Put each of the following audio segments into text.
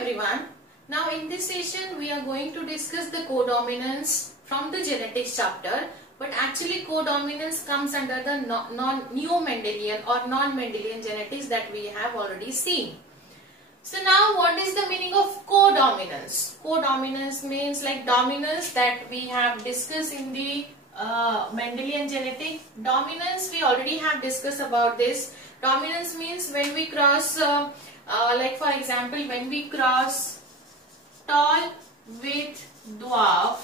everyone. Now in this session we are going to discuss the codominance from the genetics chapter, but actually codominance comes under the neo-Mendelian or non-Mendelian genetics that we have already seen. So now what is the meaning of codominance? Codominance means like dominance that we have discussed in the Mendelian genetic. Dominance we already have discussed about this. Dominance means when we cross like for example when we cross tall with dwarf,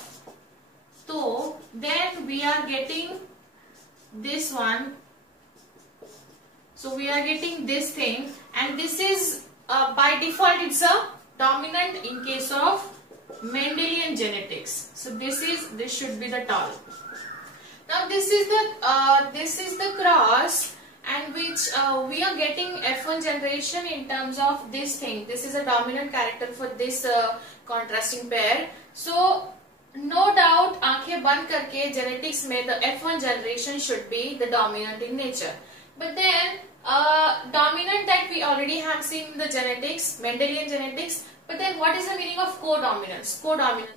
so then we are getting this one. So we are getting this thing, and this is by default it's a dominant in case of Mendelian genetics. So this should be the tall. Now this is the cross, and which we are getting F1 generation in terms of this thing. This is a dominant character for this contrasting pair. So no doubt आंखें बंद करके genetics में the F1 generation should be the dominant in nature. But then dominant that we already have seen in the genetics, Mendelian genetics. But then what is the meaning of codominance?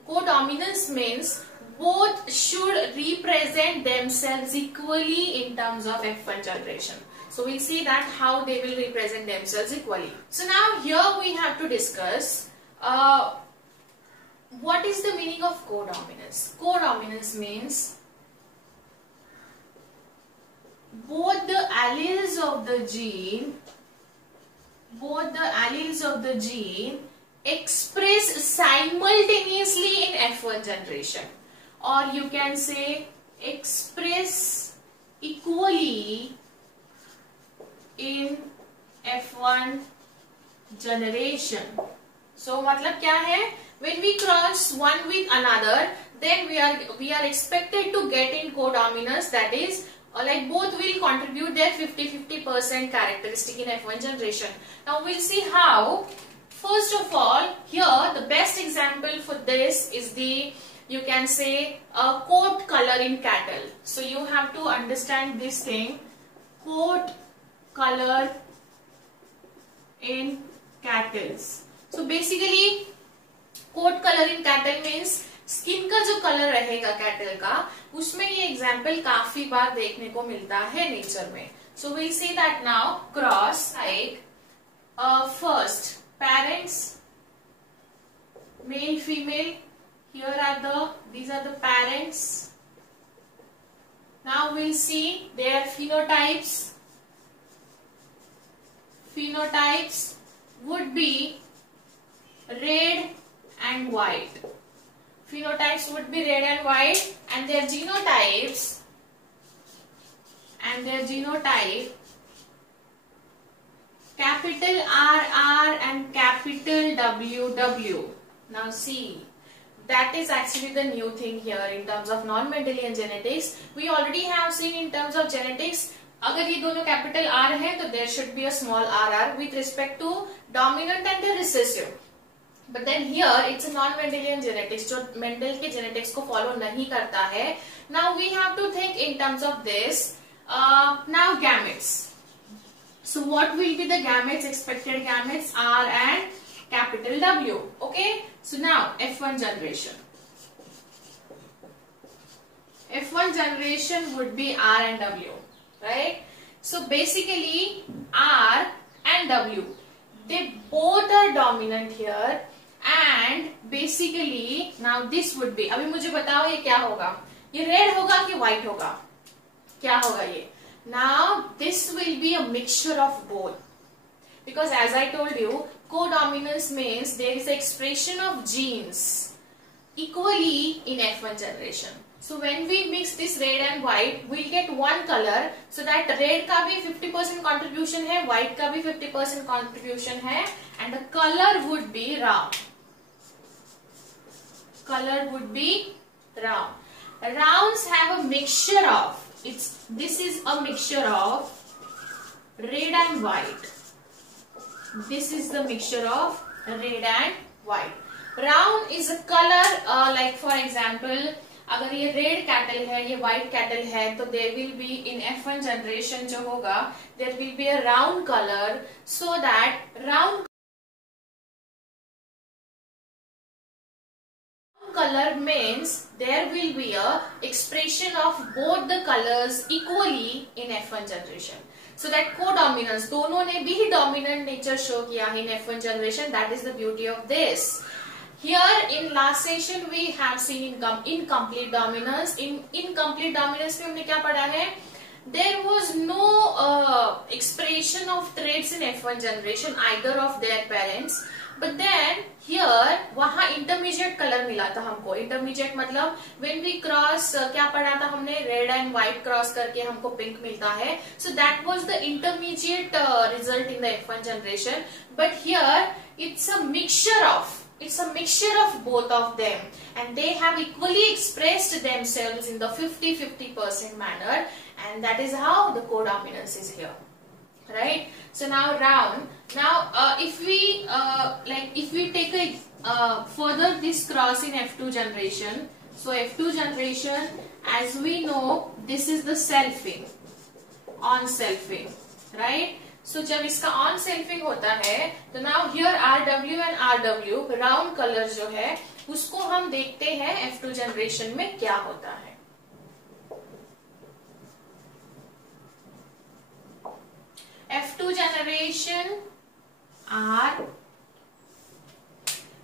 Codominance means both should represent themselves equally in terms of F1 generation. So we'll see that how they will represent themselves equally. So now here we have to discuss what is the meaning of codominance. Codominance means both the alleles of the gene express simultaneously in F1 generation, or you can say express equally in F1 generation. So मतलब क्या है? When we cross one with another, then we are expected to get in codominance, that is like both will contribute their 50-50% characteristic in F1 generation. Now we'll see how. First of all, here the best example for this is the, you can say, coat color in cattle. So you have to understand this thing, coat color in cattle. So basically coat color in cattle means skin का जो colour रहेगा cattle का, उसमें ये example काफी बार देखने को मिलता है नेचर में. So we see that now cross like first parents male female, here are these are the parents. Now we'll see their phenotypes. Phenotypes would be red and white. Phenotypes would be red and white, and their genotype capital RR and capital WW. Now see, that is actually the new thing here in terms of non-Mendelian genetics. We already have seen in terms of genetics, अगर ये दोनों capital R है तो there should be a small RR with respect to dominant and the recessive. But then here it's a non-Mendelian genetics, जो Mendel के genetics को follow नहीं करता है. Now we have to think in terms of this. Now gametes. So what will be the gametes, expected gametes? R and capital W. Okay. So now F1 generation. F1 generation would be R and W, right? So basically R and W, they both are dominant here. And basically now this would be, अभी मुझे बताओ ये क्या होगा? ये red होगा कि white होगा? क्या होगा ये? Now this will be a mixture of both, because as I told you, codominance means there is expression of genes equally in F1 generation. So when we mix this red and white, we'll get one color. So that red का भी 50% contribution है, white का भी 50% contribution है, and the color would be round. Color would be round. Rounds have a mixture of, this is a mixture of red and white. This is the mixture of red and white. Round is a color like for example, अगर ये red cattle है, ये white cattle है, तो there will be in F1 generation जो होगा, there will be a round colour, so that round color means there will be a expression of both the colors equally in F1 generation. So that codominance, दोनों ने भी dominant nature show किया in F1 generation. That is the beauty of this. Here in last session we have seen incomplete dominance. In incomplete dominance में हमने क्या पढ़ा है? There was no expression of traits in F1 generation either of their parents. But then here वहाँ intermediate color मिला था हमको. Intermediate मतलब when we cross क्या पढ़ा था हमने, red and white cross करके हमको pink मिलता है. So that was the intermediate result in the F1 generation. But here it's a mixture of both of them, and they have equally expressed themselves in the 50-50% manner, and that is how the codominance is here. Right? So now round. Now if we take a further this cross in F2 generation. So F2 generation, as we know, this is the selfing, on selfing, right? So जब इसका on selfing होता है, तो now here RW and RW round color जो है उसको हम देखते हैं F2 generation में क्या होता है. F2 generation R.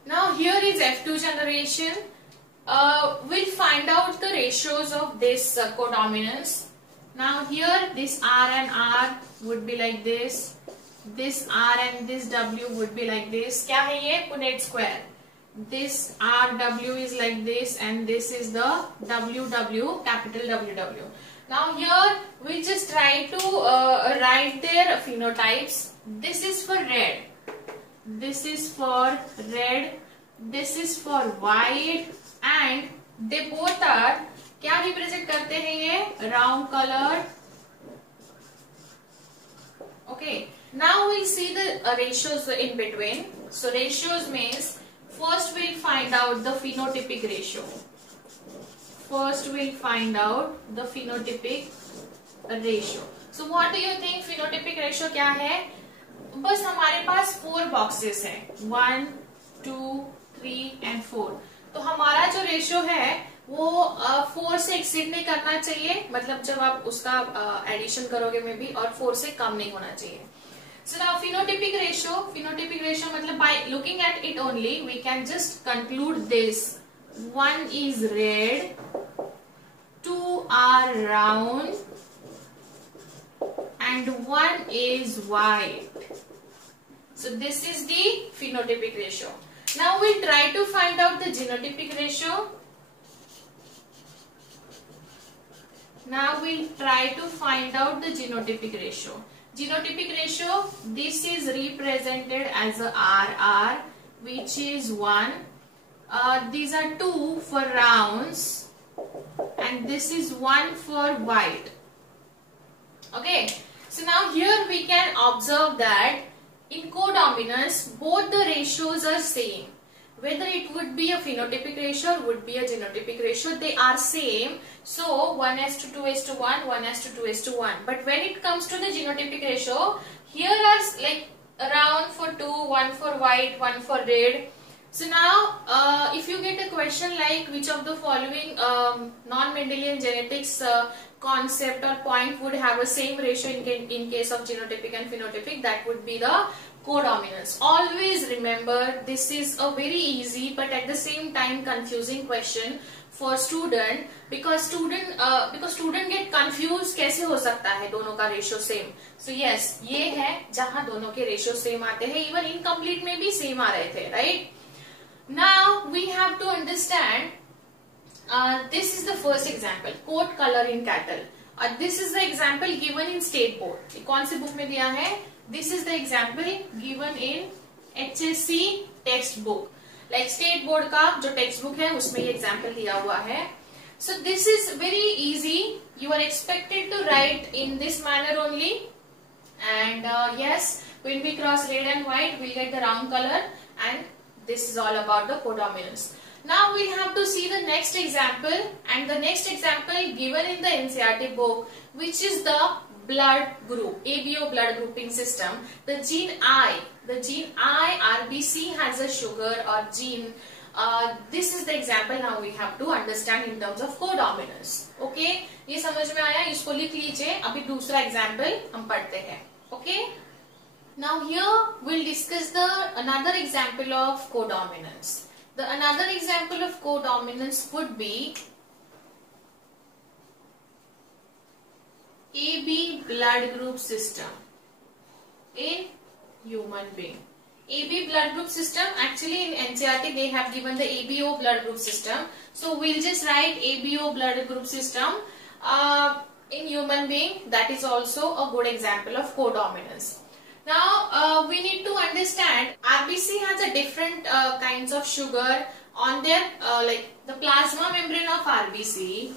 Now here is F2 generation. We'll find out the ratios of this codominance. Now here this R and R would be like this. This R and this W would be like this. क्या है ये? Punnett square. This RW is like this, and this is the WW, capital WW. Now here we just try to write their phenotypes. This is for red, this is for red, this is for white, and they both are क्या represent करते हैं ये? Round color. Okay. Now we'll see the ratios in between. So ratios means first we'll find out the phenotypic ratio. First we'll find out the phenotypic ratio. So what do you think phenotypic ratio क्या है? बस हमारे पास 4 boxes हैं, 1, 2, 3 and 4. तो हमारा जो ratio है वो 4 से एक्सीड नहीं करना चाहिए, मतलब जब आप उसका एडिशन करोगे में भी, और 4 से कम नहीं होना चाहिए. So now phenotypic ratio मतलब by looking at it only we can just conclude this. 1 is red, 2 are round, and 1 is white. So this is the phenotypic ratio. Now we'll try to find out the genotypic ratio. Now we'll try to find out the genotypic ratio. Genotypic ratio, this is represented as a RR, which is 1. These are 2 for rounds, and this is 1 for white. Okay, so now here we can observe that in codominance both the ratios are same. Whether it would be a phenotypic ratio or would be a genotypic ratio, they are same. So 1:2:1, 1:2:1. But when it comes to the genotypic ratio, here are like round for 2, 1 for white, 1 for red. So now if you get a question like which of the following non-Mendelian genetics concept or point would have a same ratio in case of genotypic and phenotypic, that would be the codominance. Always remember, this is a very easy but at the same time confusing question for student, because student get confused कैसे हो सकता है दोनों का ratio same. So yes, ये है जहाँ दोनों के रेशियो सेम आते हैं, even incomplete में भी सेम आ रहे थे, right? Now we have to understand, this is the first example, coat color in cattle. This is the example given in state board. कौन सी बुक में दिया है? This is the example given in HSC textbook. Like state board का जो textbook है उसमें ये example दिया हुआ है. So this is very easy. You are expected to write in this manner only. And yes, when we cross red and white, we'll get the round color, and this is all about the codominance. Now we have to see the next example, and the next example given in the NCERT book, which is the blood group, ABO blood grouping system. The gene I RBC has a sugar or gene This is the example now we have to understand in terms of codominance. Okay, ये समझ में आया, इसको लिख लीजिए. अभी दूसरा example हम पढ़ते हैं. Okay, now here we'll discuss the another example of codominance. The another example of codominance would be AB blood group system in human being. AB blood group system, actually in NCERT they have given the ABO blood group system. So we'll just write ABO blood group system in human being. That is also a good example of codominance. Now we need to understand RBC has a different kinds of sugar on their like the plasma membrane of RBC.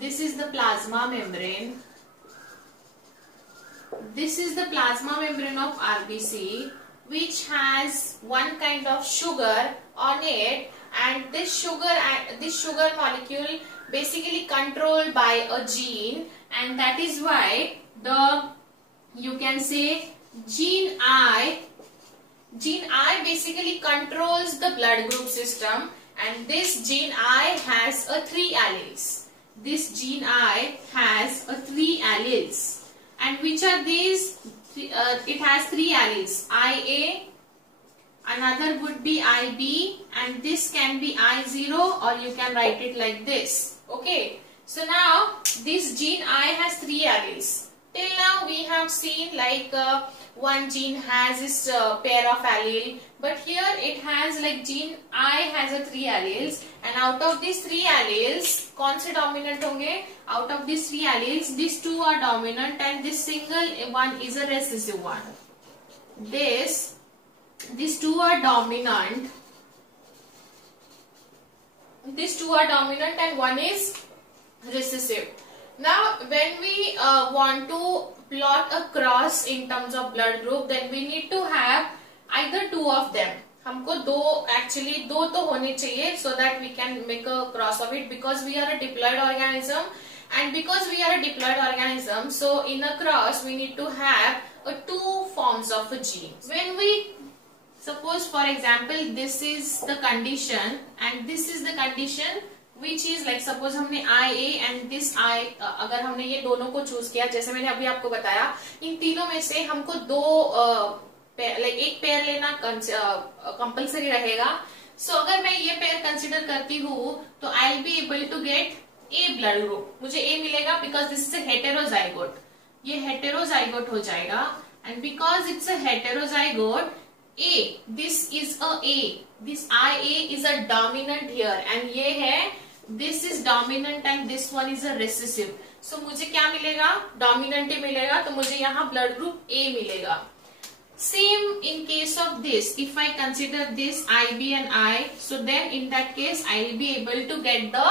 This is the plasma membrane. This is the plasma membrane of RBC, which has one kind of sugar on it, and this sugar molecule basically controlled by a gene, and that is why you can say gene I basically controls the blood group system, and this gene I has a 3 alleles. This gene I has a 3 alleles. And which are these? It has 3 alleles. IA, another would be IB, and this can be I0, or you can write it like this. Okay. So now this gene I has 3 alleles. Till now we have seen like one gene has this pair of allele, but here it has like gene I has a 3 alleles, and out of these 3 alleles, कौन से dominant होंगे? Out of these 3 alleles, these 2 are dominant, and this single one is a recessive one. These 2 are dominant. These 2 are dominant, and one is recessive. Now, when we want to plot a cross in terms of blood group, then we need to have either 2 of them. हमको दो तो होने चाहिए, so that we can make a cross of it, because we are a diploid organism, and because we are a diploid organism, so in a cross we need to have 2 forms of a gene. When we suppose, for example, this is the condition and this is the condition, which is like suppose हमने IA and this I, अगर हमने ये दोनों को choose किया, जैसे मैंने अभी आपको बताया, इन तीनों में से हमको एक पेयर लेना कंपलसरी रहेगा. सो अगर मैं ये पेयर कंसिडर करती हूँ, तो I will be able to get A blood group. मुझे ए मिलेगा because this is a heterozygote. ये हेटेरोजाइगोट हो जाएगा, and because it's a heterozygote, A, this is a A, this I A is a dominant here, and ये है this is dominant and this one is a recessive. So मुझे क्या मिलेगा? Dominant ही मिलेगा, तो मुझे यहाँ ब्लड ग्रुप ए मिलेगा. Same in case of this, if I consider this IB and I, so then in that case I will be able to get the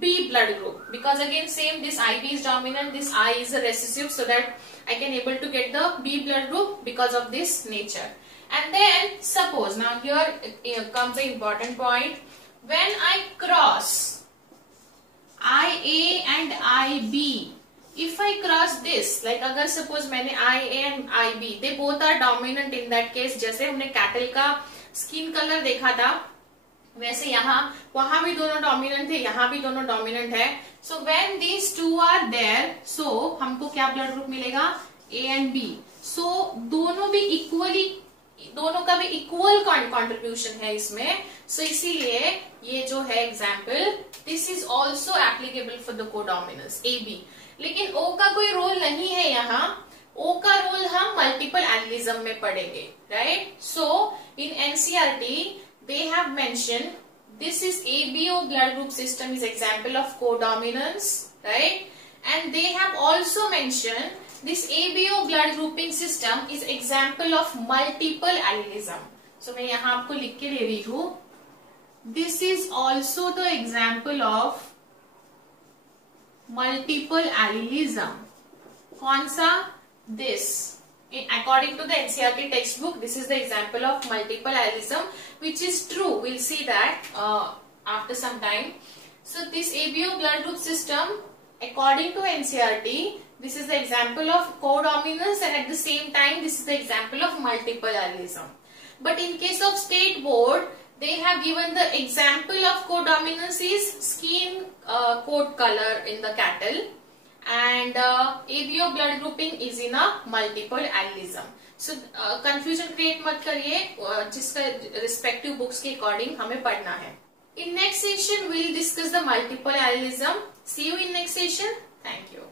B blood group, because again same, this IB is dominant, this I is a recessive, so that I can able to get the B blood group because of this nature. And then suppose, now here comes the important point, when I cross IA and IB, if I cross this, like अगर suppose मैंने IA and IB, they both are dominant in that case, जैसे हमने cattle का skin colour देखा था, वैसे वहां भी दोनों डोमिनेंट थे, यहाँ भी दोनों डोमिनेंट है. So when these 2 are there, so हमको क्या ब्लड ग्रुप मिलेगा? A and B. So दोनों का भी इक्वल कंट्रीब्यूशन है इसमें. So इसीलिए ये जो है example, this is also applicable for the codominance AB. लेकिन O का कोई रोल नहीं है यहाँ. O का रोल हम मल्टीपल एलिज्म में पढ़ेंगे, right? So in NCERT they have mentioned this is ABO blood group system is example of codominance, right? And they have also mentioned this ABO blood grouping system is example of multiple allelism. So मैं यहाँ आपको लिख के दे रही हूँ. This is also the example of multiple allelism. कौन सा? This. According to the NCERT textbook, this is the example of multiple allelism, which is true. We'll see that after some time. So this ABO blood group system, according to NCERT, this is the example of codominance, and at the same time, this is the example of multiple allelism. But in case of state board, They have given the example of codominance is skin coat color in the cattle, and ABO blood grouping is in a multiple allism. So confusion create मत करिए, जिसका respective books के according हमें पढ़ना है. In next session we will discuss the multiple allism. See you in next session. Thank you.